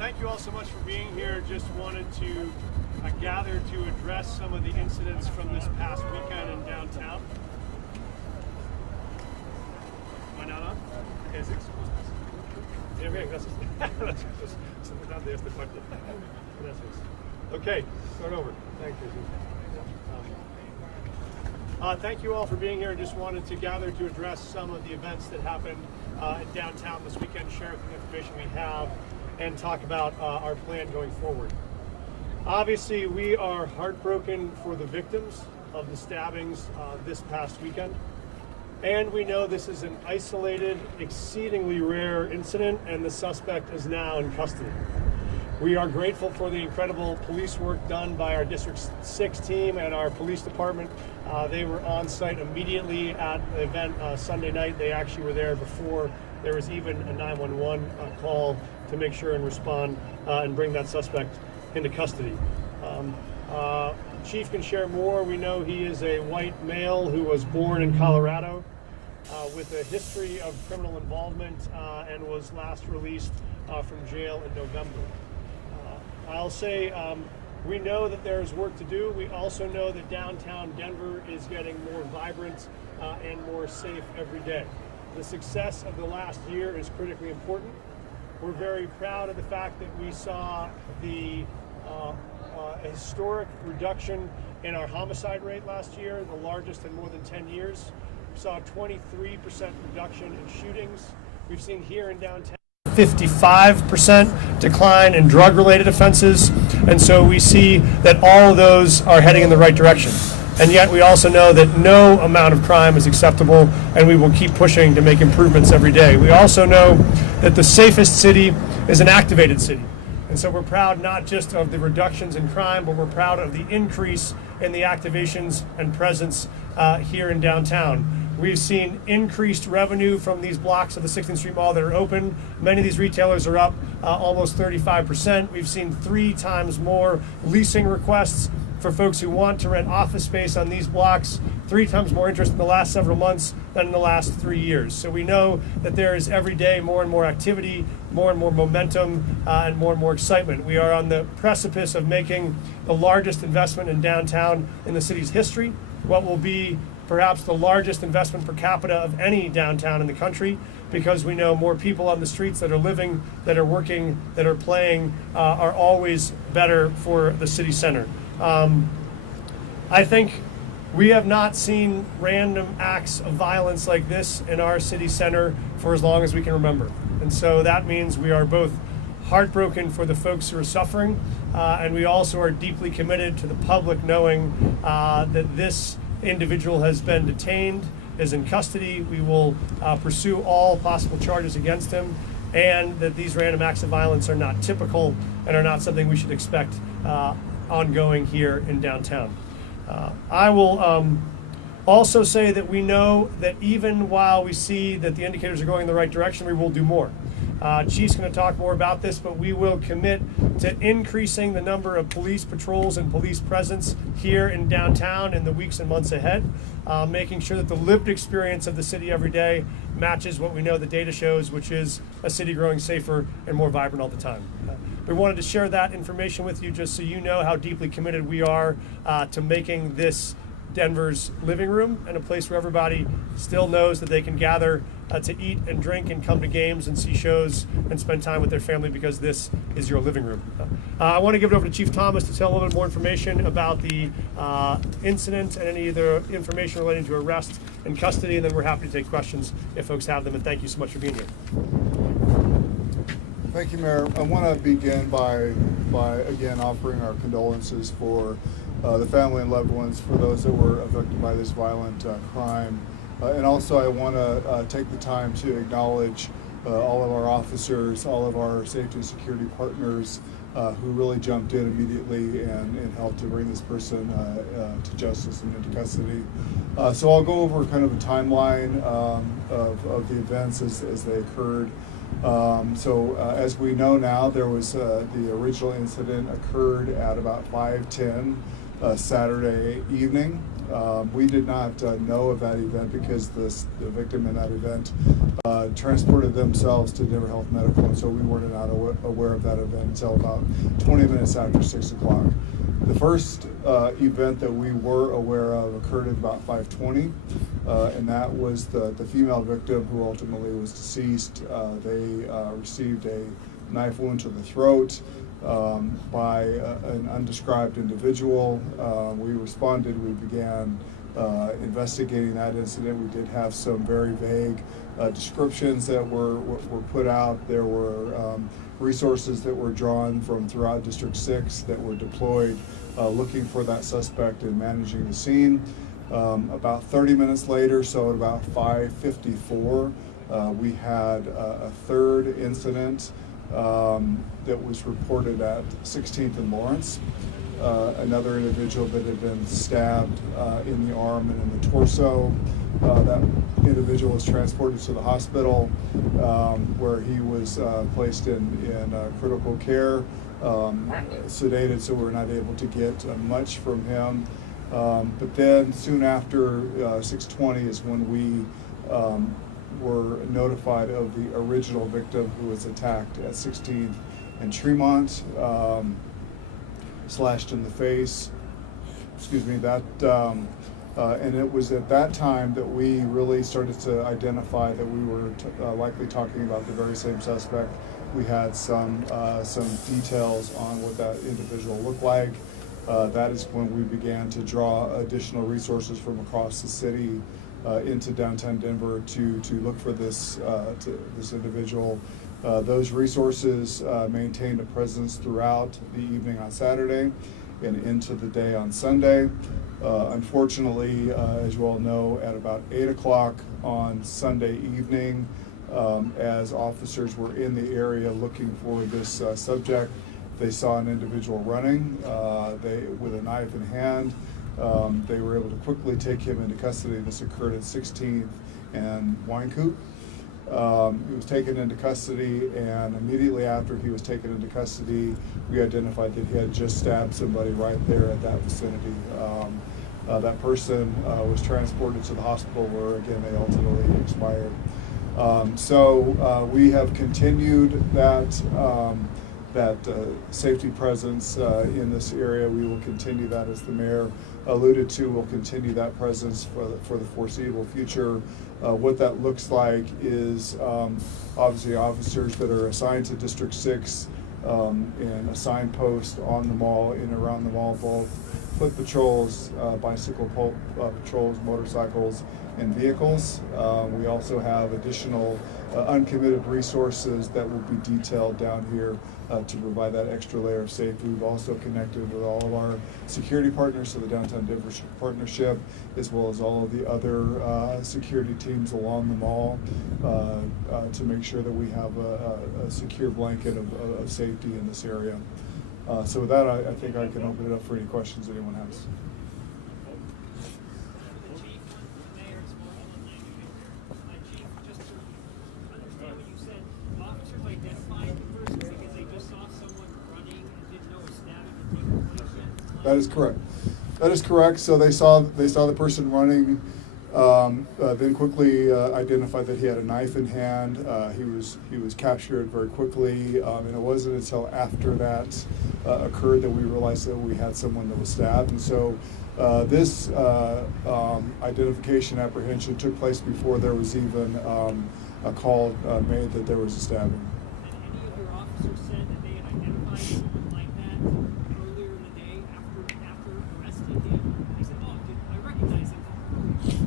Thank you all so much for being here. Just wanted to gather to address some of the incidents from this past weekend in downtown. Am I not on? Okay, sí. Okay, gracias. Okay, start over. Thank you. Thank you all for being here. Just wanted to gather to address some of the events that happened in downtown this weekend, share the information we have, and talk about our plan going forward. Obviously, we are heartbroken for the victims of the stabbings this past weekend. And we know this is an isolated, exceedingly rare incident, and the suspect is now in custody. We are grateful for the incredible police work done by our District 6 team and our police department. They were on site immediately at the event Sunday night. They actually were there before there was even a 911 call to make sure and respond and bring that suspect into custody. Chief can share more. We know he is a white male who was born in Colorado with a history of criminal involvement and was last released from jail in November. I'll say we know that there's work to do. We also know that downtown Denver is getting more vibrant and more safe every day. The success of the last year is critically important. We're very proud of the fact that we saw the historic reduction in our homicide rate last year, the largest in more than 10 years. We saw a 23% reduction in shootings. We've seen here in downtown 55% decline in drug-related offenses, and so we see that all of those are heading in the right direction. And yet we also know that no amount of crime is acceptable, and we will keep pushing to make improvements every day. We also know that the safest city is an activated city. And so we're proud not just of the reductions in crime, but we're proud of the increase in the activations and presence here in downtown. We've seen increased revenue from these blocks of the 16th Street Mall that are open. Many of these retailers are up almost 35%. We've seen 3 times more leasing requests for folks who want to rent office space on these blocks, 3 times more interest in the last several months than in the last 3 years. So we know that there is every day more and more activity, more and more momentum, and more excitement. We are on the precipice of making the largest investment in downtown in the city's history, what will be perhaps the largest investment per capita of any downtown in the country, because we know more people on the streets that are living, that are working, that are playing, are always better for the city center. I think we have not seen random acts of violence like this in our city center for as long as we can remember. And so that means we are both heartbroken for the folks who are suffering, and we also are deeply committed to the public knowing that this individual has been detained, is in custody. We will pursue all possible charges against him, and that these random acts of violence are not typical and are not something we should expect ongoing here in downtown. I will also say that we know that even while we see that the indicators are going in the right direction, we will do more. Chief's going to talk more about this, but we will commit to increasing the number of police patrols and police presence here in downtown in the weeks and months ahead, making sure that the lived experience of the city every day matches what we know the data shows, which is a city growing safer and more vibrant all the time. We wanted to share that information with you just so you know how deeply committed we are to making this Denver's living room and a place where everybody still knows that they can gather to eat and drink and come to games and see shows and spend time with their family, because this is your living room. I want to give it over to Chief Thomas to tell a little bit more information about the incident and any of the information relating to arrest and custody, and then we're happy to take questions if folks have them, and thank you so much for being here. Thank you, Mayor. I want to begin by again offering our condolences for the family and loved ones for those that were affected by this violent crime. And also I want to take the time to acknowledge all of our officers, all of our safety and security partners who really jumped in immediately and helped to bring this person to justice and into custody. So I'll go over kind of a timeline of the events as they occurred. As we know now, there was the original incident occurred at about 5:10 Saturday evening. We did not know of that event because the victim in that event transported themselves to Denver Health Medical, and so we were not aware of that event until about 20 minutes after 6 o'clock. The first event that we were aware of occurred at about 5:20, and that was the female victim who ultimately was deceased. They received a knife wound to the throat by an undescribed individual. We responded. We began investigating that incident. We did have some very vague descriptions that were put out. There were resources that were drawn from throughout District 6 that were deployed looking for that suspect and managing the scene. About 30 minutes later, so at about 5:54, we had a third incident that was reported at 16th and Lawrence. Another individual that had been stabbed in the arm and in the torso. That individual was transported to the hospital where he was placed in critical care, sedated, so we were not able to get much from him. But then soon after 6:20 is when we were notified of the original victim who was attacked at 16th and Tremont, slashed in the face. And it was at that time that we really started to identify that we were likely talking about the very same suspect. We had some details on what that individual looked like. That is when we began to draw additional resources from across the city into downtown Denver to look for this individual. Those resources maintained a presence throughout the evening on Saturday and into the day on Sunday. Unfortunately, as you all know, at about 8 o'clock on Sunday evening, as officers were in the area looking for this subject, they saw an individual running with a knife in hand. They were able to quickly take him into custody. This occurred at 16th and Winecoop. He was taken into custody, and immediately after he was taken into custody, we identified that he had just stabbed somebody right there at that vicinity. That person was transported to the hospital where, again, they ultimately expired. So we have continued that safety presence in this area. We will continue that, as the mayor alluded to. We'll continue that presence for the foreseeable future. What that looks like is obviously officers that are assigned to District 6 and assigned posts on the mall, in and around the mall, both foot patrols, bicycle patrols, motorcycles, and vehicles. We also have additional uncommitted resources that will be detailed down here to provide that extra layer of safety. We've also connected with all of our security partners, so the Downtown Denver Partnership, as well as all of the other security teams along the mall, to make sure that we have a secure blanket of safety in this area. So with that, I think I can open it up for any questions anyone has. That is correct. That is correct. So they saw the person running, then quickly identified that he had a knife in hand. He was captured very quickly, and it wasn't until after that occurred that we realized that we had someone that was stabbed. And so this identification apprehension took place before there was even a call made that there was a stabbing. And any of your officers said that they had identified someone like that earlier in the day after arresting him? They said, "Oh, I recognize him from earlier."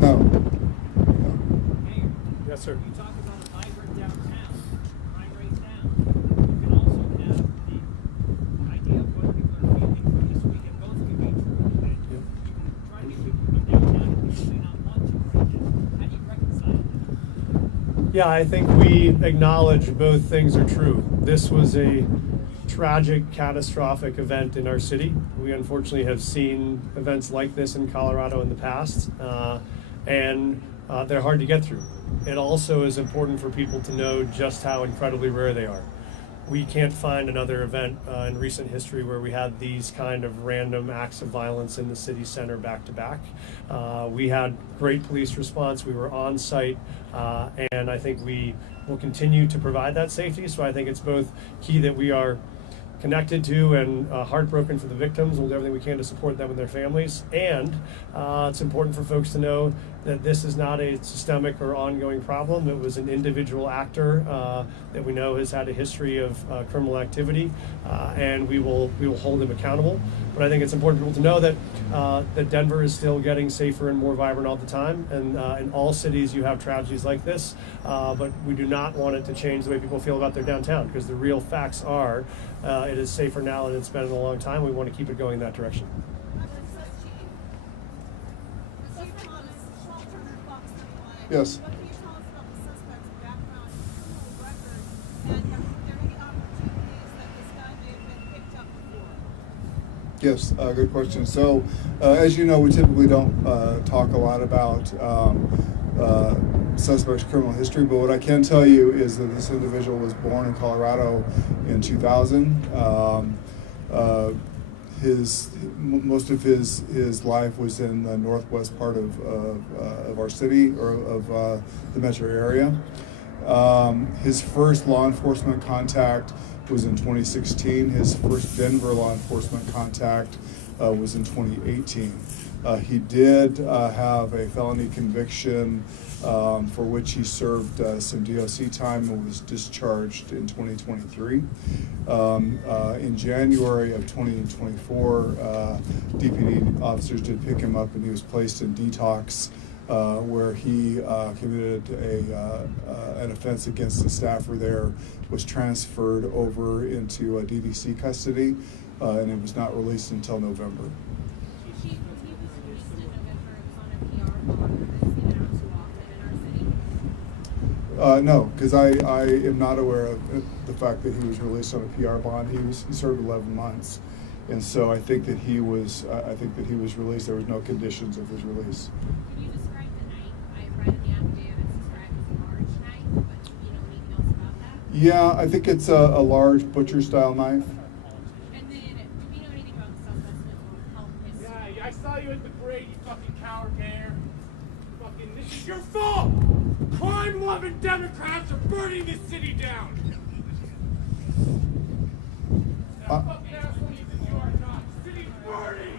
No. Mayor, Yes, sir. you talk about a vibrant downtown, crime rate down. You can also have the idea of what people are feeling from this weekend. Both can be true. And you can try to get people to come downtown and people may not want to right now. How do you reconcile that? Yeah, I think we acknowledge both things are true. This was a tragic, catastrophic event in our city. We unfortunately have seen events like this in Colorado in the past, and they're hard to get through. It also is important for people to know just how incredibly rare they are. we can't find another event in recent history where we had these kind of random acts of violence in the city center back to back. We had great police response. We were on site, and I think we will continue to provide that safety. So I think it's both key that we are connected to and heartbroken for the victims. We'll do everything we can to support them and their families. And it's important for folks to know that this is not a systemic or ongoing problem. It was an individual actor that we know has had a history of criminal activity, and we will hold him accountable. But I think it's important for people to know that Denver is still getting safer and more vibrant all the time. And in all cities, you have tragedies like this, but we do not want it to change the way people feel about their downtown, because the real facts are it is safer now than it's been in a long time. We want to keep it going in that direction. Yes. What can you tell us about the suspect's background and criminal record, and are there any opportunities that this guy may have been picked up before? Yes, good question. So, as you know, we typically don't talk a lot about suspects' criminal history, but what I can tell you is that this individual was born in Colorado in 2000. Most of his life was in the northwest part of our city, or of the metro area. His first law enforcement contact was in 2016. His first Denver law enforcement contact was in 2018. He did have a felony conviction for which he served some DOC time and was discharged in 2023. In January of 2024, DPD officers did pick him up, and he was placed in detox, where he committed an offense against a staffer there, was transferred over into DDC custody, and it was not released until November. He was released in November. It was on a PR bond. Has he been out too often in our city? No, because I am not aware of the fact that he was released on a PR bond. He served 11 months, and so I think that he was released. There was no conditions of his release. Can you describe the night? I read in the affidavit it's described as a large knife, but do you know anything else about that? Yeah, I think it's a large butcher-style knife. And then, do we know anything about the suspect's mental health history? Yeah, I saw you at the parade, you fucking coward bear. Fucking, this is your fault! Crime-loving Democrats are burning this city down! That fucking asshole you think you are not. The city's burning!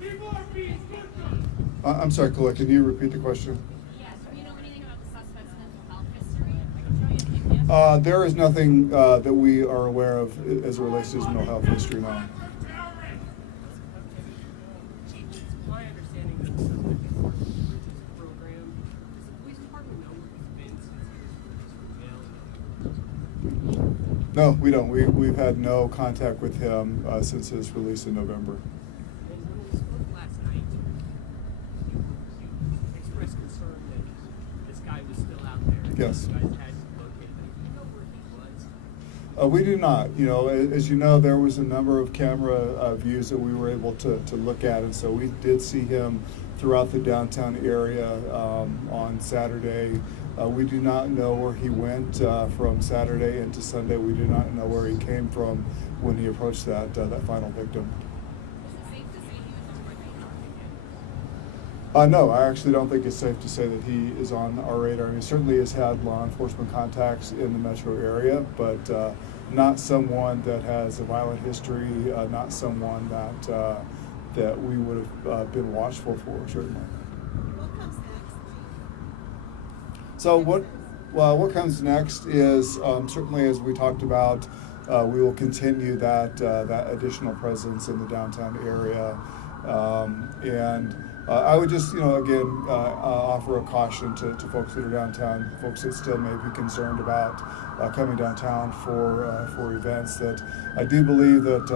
People are being victims! I'm sorry, Colette, can you repeat the question? Yes, do you know anything about the suspect's mental health history? I can show you the GPS. There is nothing that we are aware of as it relates to his mental health history now. It's my understanding that the suspect is part of the bridges program. Does the police department know where he's been since he was released from jail? No, we don't. We've had no contact with him since his release in November. And when we spoke last night, you expressed concern that this guy was still out there. Yes. You guys had located him. Do you know where he was? We do not. You know, as you know, there was a number of camera views that we were able to look at, and so we did see him throughout the downtown area on Saturday. We do not know where he went from Saturday into Sunday. We do not know where he came from when he approached that final victim. Is it safe to say he was on my radar? No, I actually don't think it's safe to say that he is on our radar. He certainly has had law enforcement contacts in the metro area, but not someone that has a violent history, not someone that we would have been watchful for, certainly. What comes next? So what comes next is certainly, as we talked about, we will continue that additional presence in the downtown area, and I would just, again, offer a caution to folks that are downtown, folks that still may be concerned about coming downtown for events. That I do believe that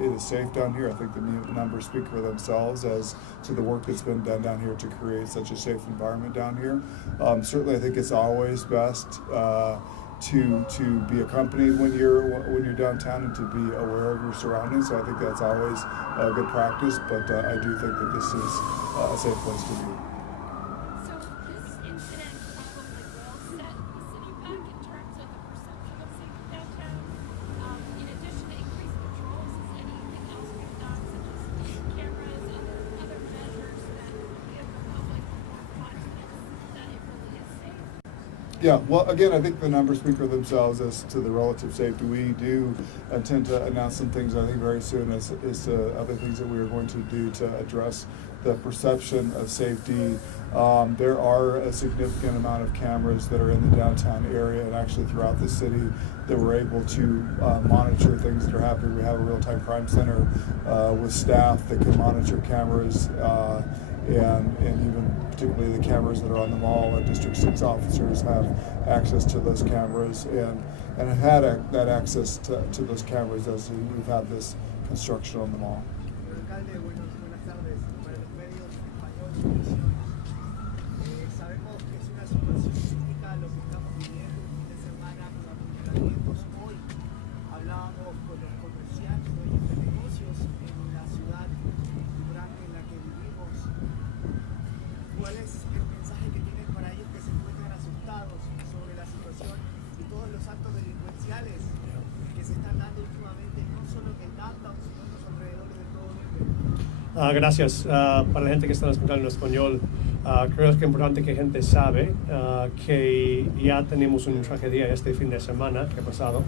it is safe down here. I think the numbers speak for themselves as to the work that's been done down here to create such a safe environment down here. Certainly, I think it's always best to be accompanied when you're downtown and to be aware of your surroundings. So I think that's always a good practice, but I do think that this is a safe place to be. So this incident probably will set the city back in terms of the perception of safety downtown? Yeah, well, again, I think the numbers speak for themselves as to the relative safety. We do intend to announce some things, I think, very soon as to other things that we are going to do to address the perception of safety. There are a significant amount of cameras that are in the downtown area and actually throughout the city that we're able to monitor things that are happening. We have a real-time crime center with staff that can monitor cameras and even particularly the cameras that are on the mall. Our District 6 officers have access to those cameras and have had that access to those cameras as we've had this construction on the mall. Alcalde, buenas tardes. Para los medios españoles, sabemos que es una situación crítica lo que estamos viviendo el fin de semana con apuñalamientos. Hoy hablábamos con los comerciantes, dueños de negocios en la ciudad vibrante en la que vivimos. ¿Cuál es el mensaje que tienen para ellos que se encuentran asustados sobre la situación y todos los actos delincuenciales que se están dando últimamente, no solo en Downtown, sino en los alrededores de todo el Gracias. Para la gente que está escuchando en español, creo que es importante que gente sabe que ya tenemos una tragedia este fin de semana que ha pasado,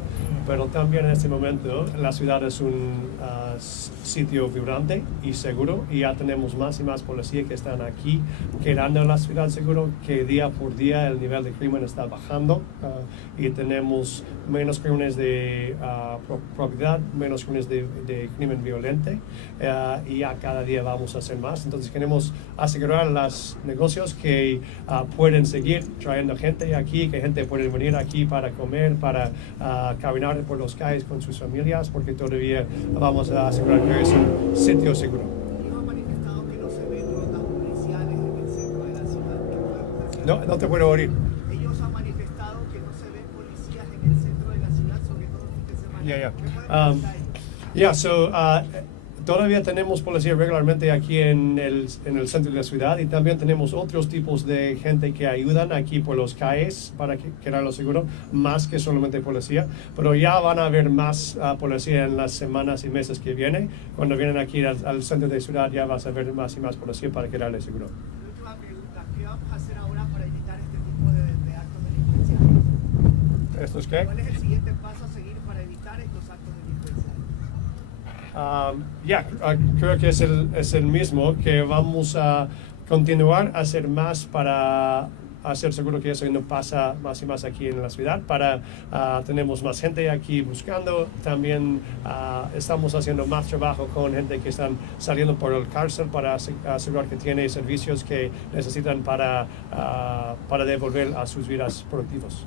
pero también en este momento la ciudad es un sitio vibrante y seguro, y ya tenemos más y más policías que están aquí quedando en la ciudad seguro, que día por día el nivel de crimen está bajando y tenemos menos crímenes de propiedad, menos crímenes de crimen violento, y ya cada día vamos a hacer más. Entonces queremos asegurar a los negocios que pueden seguir trayendo gente aquí, que gente puede venir aquí para comer, para caminar por las calles con sus familias, porque todavía vamos a asegurar que es un sitio seguro. Ellos han manifestado que no se ven rondas policiales en el centro de la ciudad. ¿Qué podemos decir? No te puedo oír. Ellos han manifestado que no se ven policías en el centro de la ciudad, sobre todo el fin de semana. Yeah. ¿Qué podemos decir a ellos? So todavía tenemos policía regularmente aquí en el centro de la ciudad, y también tenemos otros tipos de gente que ayudan aquí por las calles para quedarlo seguro, más que solamente policía. Pero ya van a haber más policía en las semanas y meses que vienen. Cuando vienen aquí al centro de la ciudad ya vas a ver más y más policía para quedarle seguro. La última pregunta, ¿qué vamos a hacer ahora para evitar este tipo de actos delincuenciales? ¿Esto es qué? ¿Cuál es el siguiente paso a seguir para evitar estos actos delincuenciales? Creo que es el mismo, que vamos a continuar a hacer más para hacer seguro que eso no pasa más y más aquí en la ciudad. Tenemos más gente aquí buscando, también estamos haciendo más trabajo con gente que están saliendo por el cárcel para asegurar que tiene servicios que necesitan para devolver a sus vidas productivas.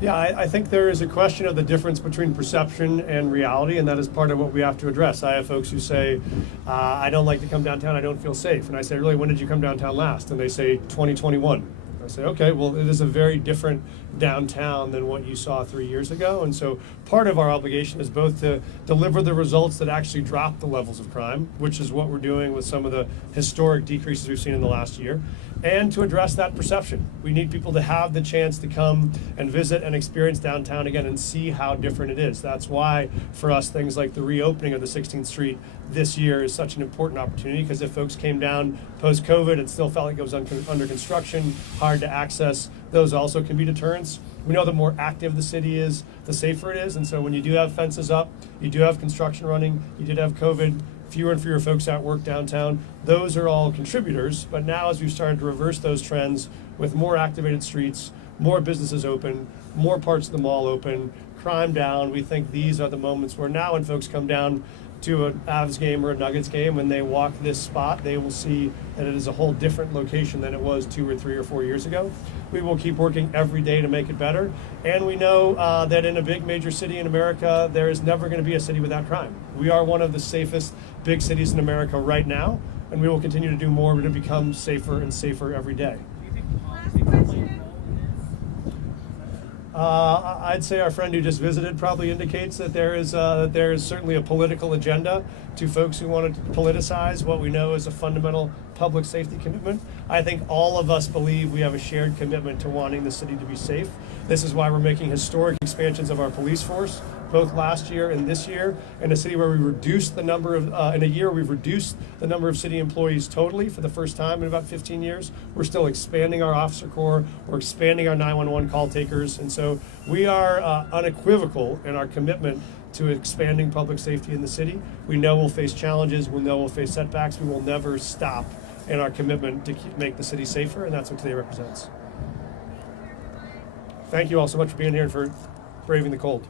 Yeah, I think there is a question of the difference between perception and reality, and that is part of what we have to address. I have folks who say, I don't like to come downtown, I don't feel safe. And I say, really, when did you come downtown last? And they say, 2021. I say, okay, well, it is a very different downtown than what you saw 3 years ago. And so part of our obligation is both to deliver the results that actually drop the levels of crime, which is what we're doing with some of the historic decreases we've seen in the last year, and to address that perception. We need people to have the chance to come and visit and experience downtown again and see how different it is. That's why, for us, things like the reopening of the 16th Street this year is such an important opportunity, because if folks came down post-COVID and still felt like it was under construction, hard to access, those also can be deterrents. We know the more active the city is, the safer it is, and so when you do have fences up, you do have construction running, you did have COVID, fewer and fewer folks at work downtown, those are all contributors. But now, as we've started to reverse those trends with more activated streets, more businesses open, more parts of the mall open, crime down, we think these are the moments where now when folks come down to an Avs game or a Nuggets game, when they walk this spot, they will see that it is a whole different location than it was 2 or 3 or 4 years ago. We will keep working every day to make it better. And we know that in a big major city in America, there is never going to be a city without crime. We are one of the safest big cities in America right now, and we will continue to do more to become safer and safer every day. Do you think politics play a role in this? I'd say our friend who just visited probably indicates that there is certainly a political agenda to folks who want to politicize what we know is a fundamental public safety commitment. I think all of us believe we have a shared commitment to wanting the city to be safe. This is why we're making historic expansions of our police force, both last year and this year, in a city where we reduced the number of, in a year we've reduced the number of city employees totally for the first time in about 15 years. We're still expanding our officer corps, we're expanding our 911 call takers, and so we are unequivocal in our commitment to expanding public safety in the city. We know we'll face challenges, we know we'll face setbacks, we will never stop in our commitment to make the city safer, and that's what today represents. Thank you all so much for being here and for braving the cold.